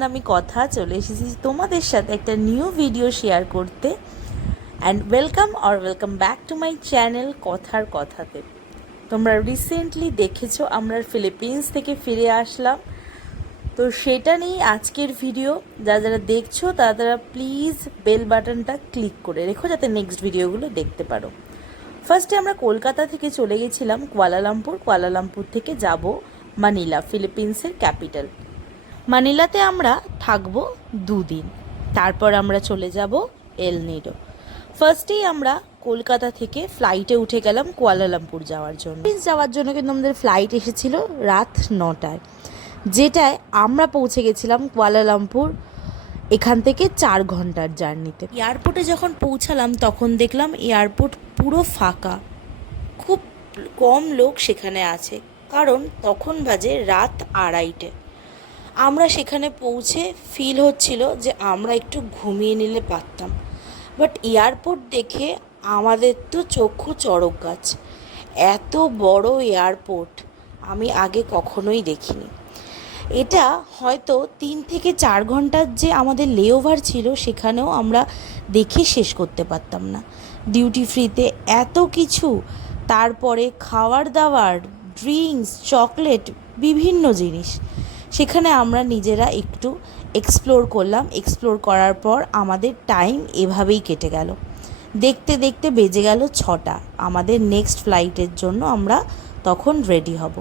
Everyone, আমি কথা চলে এসেছি তোমাদের সাথে একটা নিউ ভিডিও শেয়ার করতে। And welcome back to my channel কথার কথাতে। তোমরা রিসেন্টলি দেখেছো আমরা ফিলিপিন্স থেকে ফিরে আসলাম, তো সেটা নিয়েই আজকের ভিডিও। যারা দেখছো তারা প্লিজ বেল বাটনটা ক্লিক করে রেখো যাতে নেক্সট ভিডিওগুলো দেখতে পারো। ফার্স্টে আমরা কলকাতা থেকে চলে গেছিলাম কুয়ালালামপুর থেকে যাব মানিলা, ফিলিপিন্সের ক্যাপিটাল। মানিলাতে আমরা থাকবো 2 দিন, তারপর আমরা চলে যাব এল নিডো। ফার্স্টেই আমরা কলকাতা থেকে ফ্লাইটে উঠে গেলাম কুয়ালালামপুর যাওয়ার জন্য। কিন্তু আমাদের ফ্লাইট এসেছিল রাত 9টায়, যেটায় আমরা পৌঁছে গেছিলাম কুয়ালালামপুর এখান থেকে 4 ঘন্টার জার্নিতে। এয়ারপোর্টে যখন পৌঁছালাম তখন দেখলাম এয়ারপোর্ট পুরো ফাঁকা, খুব কম লোক সেখানে আছে, কারণ তখন বাজে রাত 2:30। আমরা সেখানে পৌঁছে ফিল হচ্ছিল যে আমরা একটু ঘুমিয়ে নিলে পারতাম, বাট এয়ারপোর্ট দেখে আমাদের তো চক্ষু চড়ক গাছ। এত বড় এয়ারপোর্ট আমি আগে কখনোই দেখিনি। এটা হয়তো 3 থেকে 4 ঘন্টার যে আমাদের লেওভার ছিল সেখানেও আমরা দেখে শেষ করতে পারতাম না। ডিউটি ফ্রিতে এত কিছু, তারপরে খাবার দাবার, ড্রিঙ্কস, চকলেট, বিভিন্ন জিনিস সেখানে আমরা নিজেরা একটু এক্সপ্লোর করলাম। এক্সপ্লোর করার পর আমাদের টাইম এভাবেই কেটে গেল। দেখতে দেখতে বেজে গেল 6টা। আমাদের নেক্সট ফ্লাইটের জন্য আমরা তখন রেডি হব।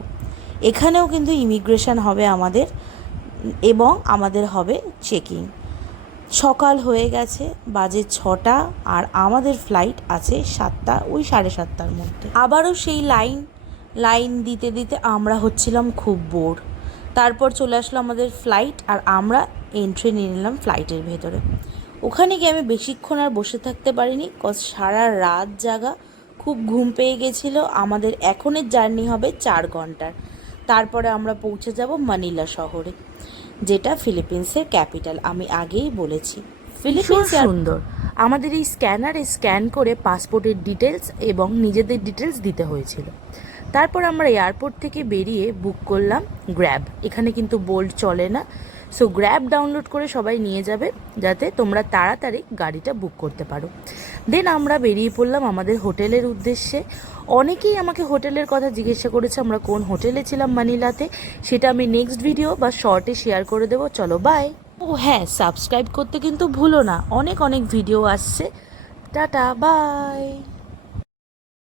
এখানেও কিন্তু ইমিগ্রেশন হবে আমাদের, এবং আমাদের হবে চেকিং। সকাল হয়ে গেছে, বাজে 6টা, আর আমাদের ফ্লাইট আছে 7টা, ওই 7:30টার মধ্যে। আবারও সেই লাইন দিতে দিতে আমরা হচ্ছিলাম খুব বোর। তারপর চলে আসলো আমাদের ফ্লাইট, আর আমরা এন্ট্রি নিয়ে নিলাম ফ্লাইটের ভেতরে। ওখানে গিয়ে আমি বেশিক্ষণ আর বসে থাকতে পারিনি, সারা রাত জাগা, খুব ঘুম পেয়ে গেছিলো। আমাদের এখনের জার্নি হবে 4 ঘন্টার। তারপরে আমরা পৌঁছে যাব মানিলা শহরে, যেটা ফিলিপিন্সের ক্যাপিটাল। আমি আগেই বলেছি ফিলিপিন্স সুন্দর। আমাদের এই স্ক্যানারে স্ক্যান করে পাসপোর্টের ডিটেলস এবং নিজেদের ডিটেলস দিতে হয়েছিল। তারপর আমরা এয়ারপোর্ট থেকে বেরিয়ে বুক করলাম গ্র্যাব। এখানে কিন্তু বোল্ট চলে না, সো গ্র্যাব ডাউনলোড করে সবাই নিয়ে যাবে যাতে তোমরা তাড়াতাড়ি গাড়িটা বুক করতে পারো। দেন আমরা বেরিয়ে পড়লাম আমাদের হোটেলের উদ্দেশ্যে। অনেকেই আমাকে হোটেলের কথা জিজ্ঞাসা করেছে আমরা কোন হোটেলে ছিলাম মানিলাতে, সেটা আমি নেক্সট ভিডিও বা শর্টে শেয়ার করে দেবো। চলো বাই। ও হ্যাঁ, সাবস্ক্রাইব করতে কিন্তু ভুলো না, অনেক ভিডিও আসছে। Tata, by.